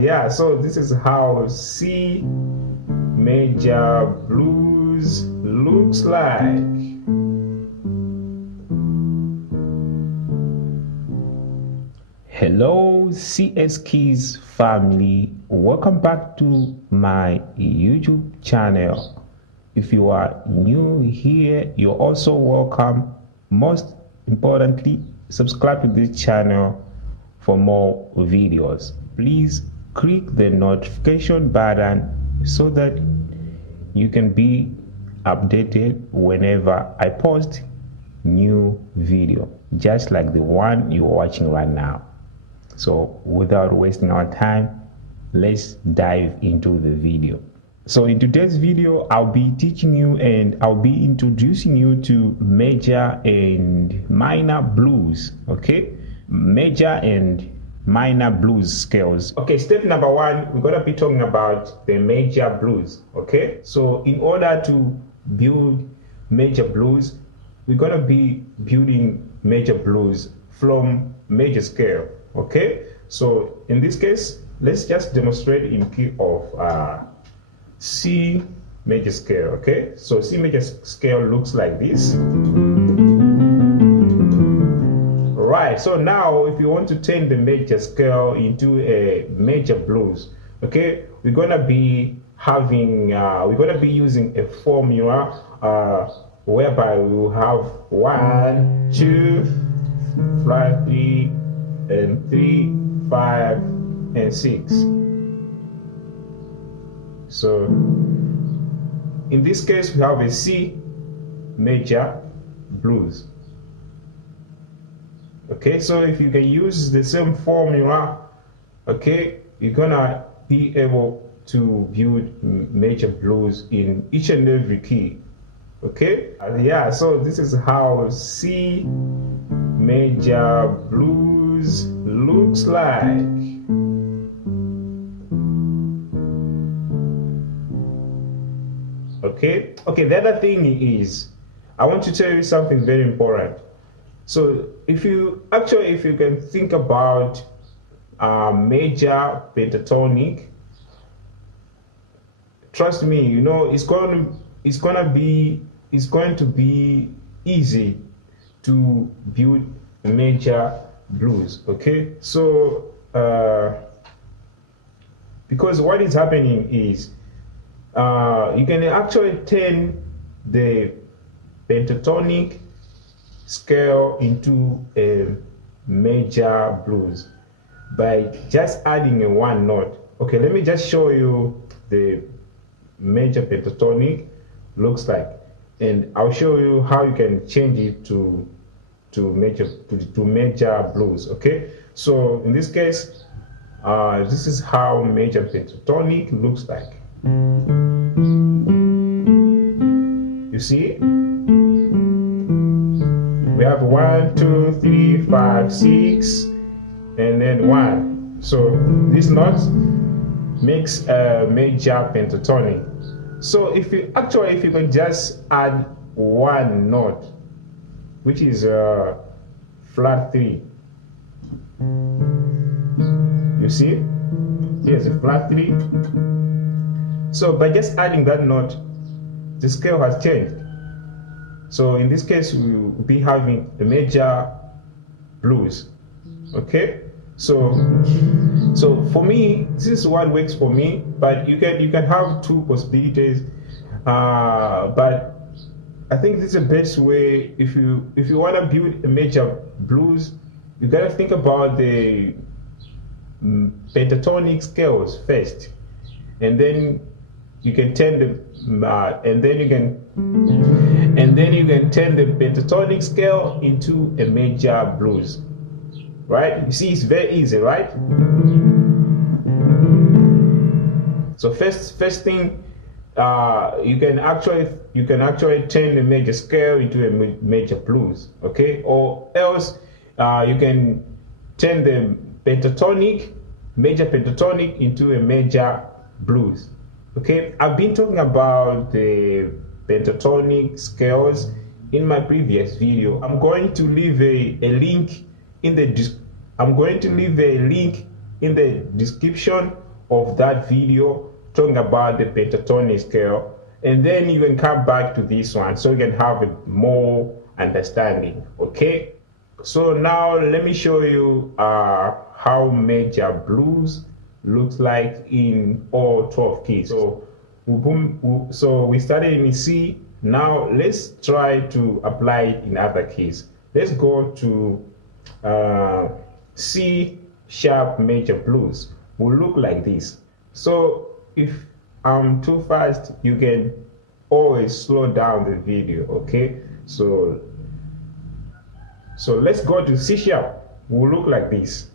Yeah, so this is how C major blues looks like. Hello CS Keys family, welcome back to my YouTube channel. If you are new here, you're also welcome. Most importantly, subscribe to this channel for more videos. Please click the notification button so that you can be updated whenever I post new video, just like the one you're watching right now. So without wasting our time, let's dive into the video. So in today's video, I'll be teaching you and I'll be introducing you to major and minor blues, okay? Major and minor blues scales. Okay, step number one, we're gonna be talking about the major blues, okay? So in order to build major blues, we're gonna be building major blues from major scale, okay? So in this case, let's just demonstrate in key of C major scale, okay? So C major scale looks like this. Right, so now if you want to turn the major scale into a major blues, okay, we're gonna be having, we're gonna be using a formula whereby we will have 1, 2, flat 3, and 3, 5, and 6. So in this case, we have a C major blues. Okay, so if you can use the same formula, okay, you're gonna be able to build major blues in each and every key. Okay, yeah, so this is how C major blues looks like. Okay, the other thing is, I want to tell you something very important. So if you can think about major pentatonic, trust me, you know it's going to be easy to build major blues. Okay, so because what is happening is you can actually turn the pentatonic scale into a major blues by just adding a one note. Okay, let me just show you the major pentatonic looks like, and I'll show you how you can change it to major blues. Okay, so in this case, this is how major pentatonic looks like. You see, we have 1, 2, 3, 5, 6, and then 1. So this note makes a major pentatonic. So if you can just add one note, which is flat 3. You see, here's a flat 3. So by just adding that note, the scale has changed. So in this case, we will be having a major blues. Okay, so for me, this is what works for me. But you can have two possibilities. But I think this is the best way. If you want to build a major blues, you gotta think about the pentatonic scales first, and then you can turn the and then you can turn the pentatonic scale into a major blues. Right? You see, it's very easy, right? So first thing, you can actually turn the major scale into a major blues, okay? Or else you can turn the major pentatonic into a major blues. Okay, I've been talking about the pentatonic scales in my previous video. I'm going to leave a link in the description of that video talking about the pentatonic scale, and then you can come back to this one so you can have a more understanding. Okay, so now let me show you how major blues looks like in all 12 keys. So we started in C. Now let's try to apply it in other keys. Let's go to C sharp major blues. Will look like this. So if I'm too fast, you can always slow down the video. Okay, so let's go to C sharp. Will look like this.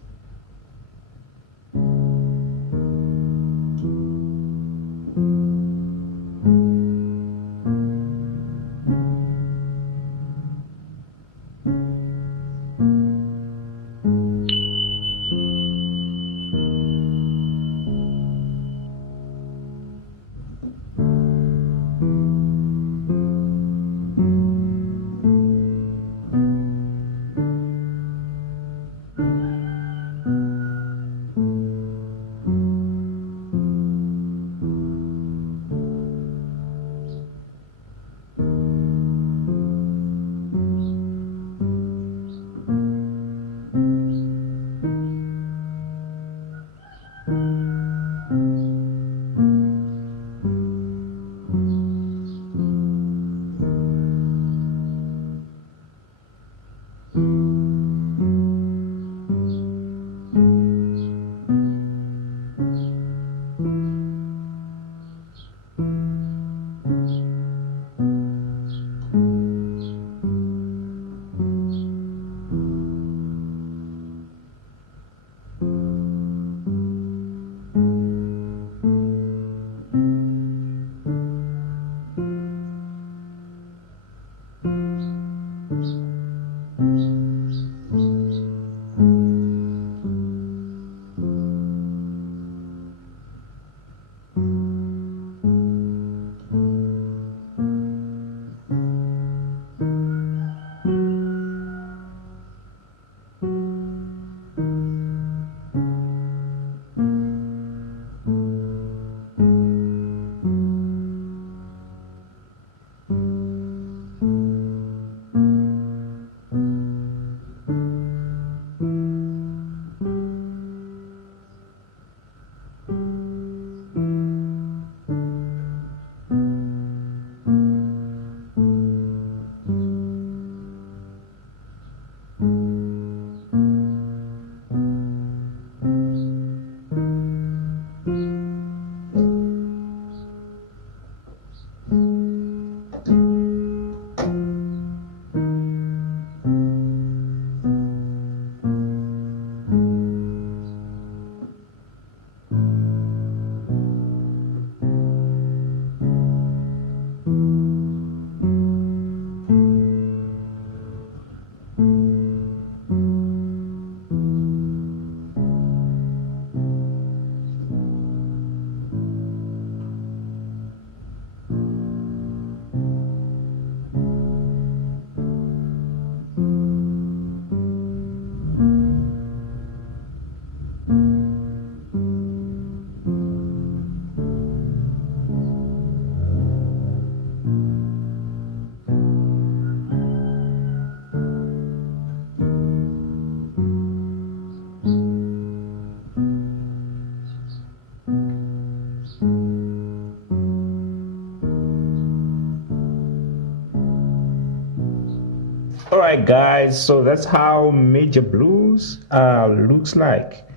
Alright guys, so that's how major blues looks like.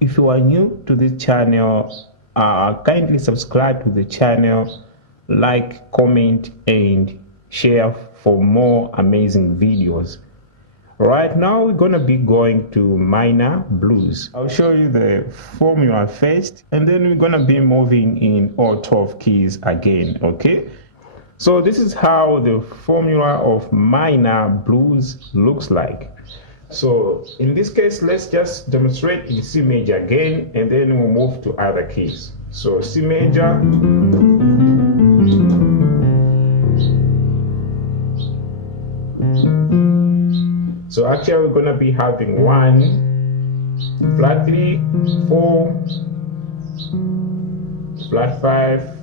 If you are new to this channel, kindly subscribe to the channel, like, comment and share for more amazing videos. Right now we're going to be going to minor blues. I'll show you the formula first and then we're going to be moving in all 12 keys again. Okay, so this is how the formula of minor blues looks like. So in this case, let's just demonstrate in C major again and then we'll move to other keys. So C major, so actually we're going to be having 1, flat 3, 4, flat 5,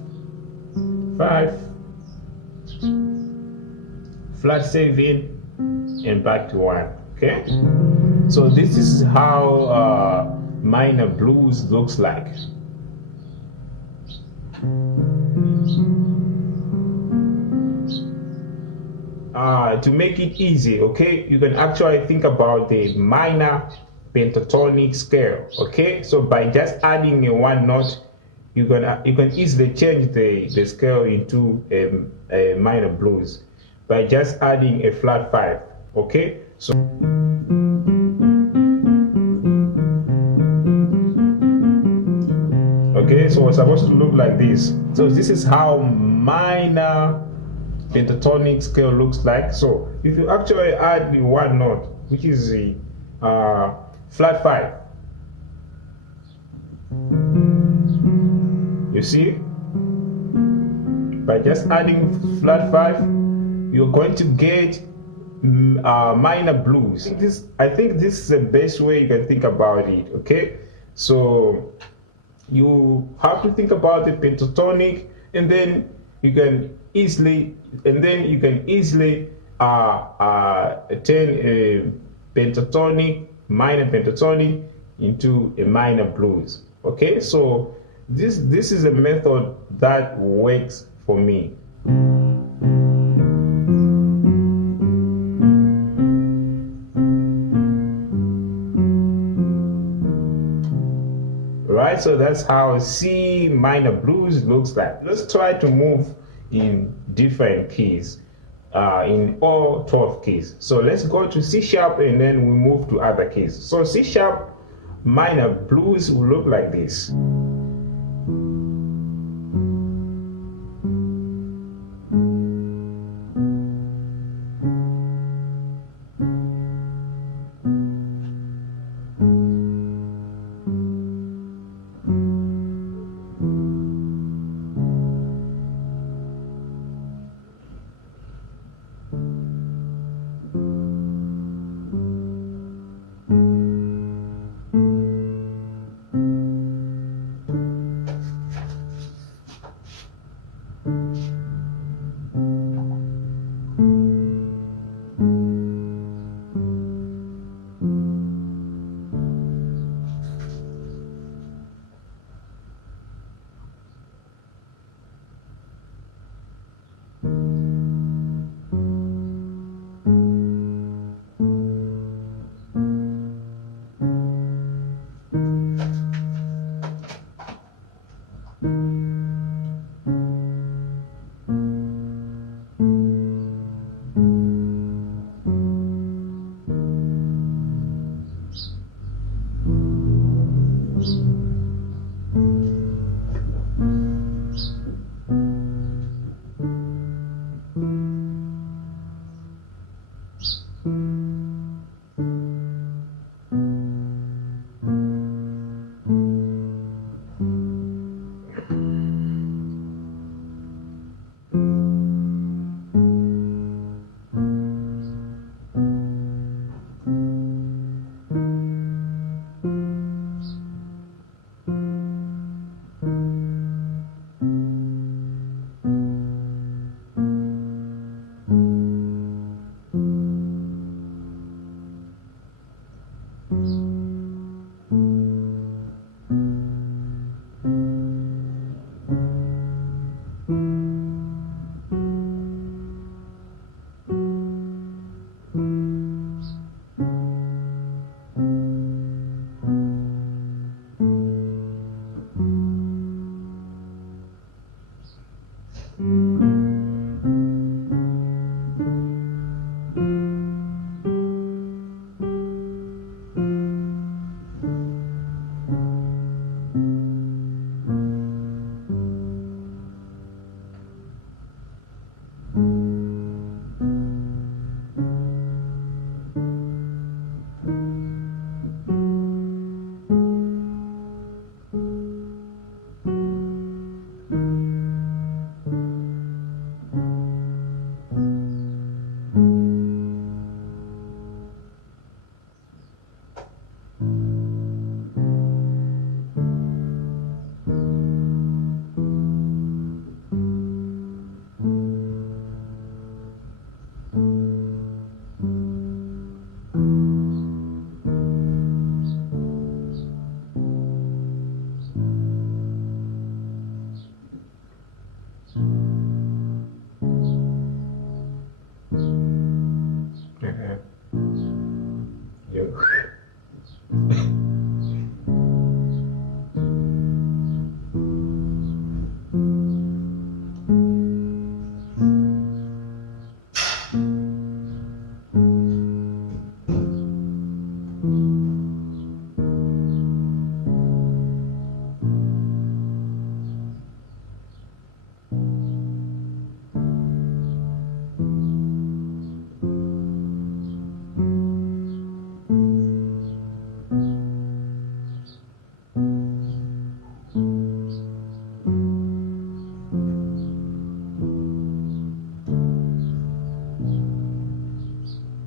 5, flat 7, and back to 1. Okay, so this is how minor blues looks like. To make it easy, okay, you can actually think about the minor pentatonic scale. Okay, so by just adding a one note, you can easily change the scale into a minor blues by just adding a flat 5. Okay, so so it's supposed to look like this. So this is how minor pentatonic scale looks like. So if you actually add the one note, which is the flat 5, you see, by just adding flat 5, you're going to get minor blues. I think this is the best way you can think about it. Okay, so you have to think about the pentatonic, and then you can easily turn a pentatonic, minor pentatonic, into a minor blues. Okay, so this is a method that works for me. Right, so that's how C minor blues looks like. Let's try to move in different keys, in all 12 keys. So let's go to C sharp and then we move to other keys. So C sharp minor blues will look like this.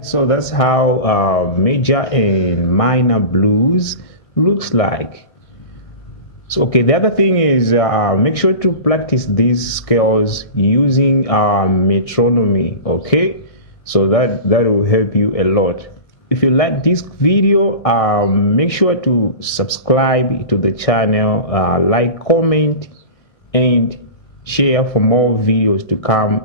So that's how major and minor blues looks like. So okay, the other thing is make sure to practice these scales using metronomy. Okay, so that will help you a lot. If you like this video, make sure to subscribe to the channel, like, comment, and share for more videos to come.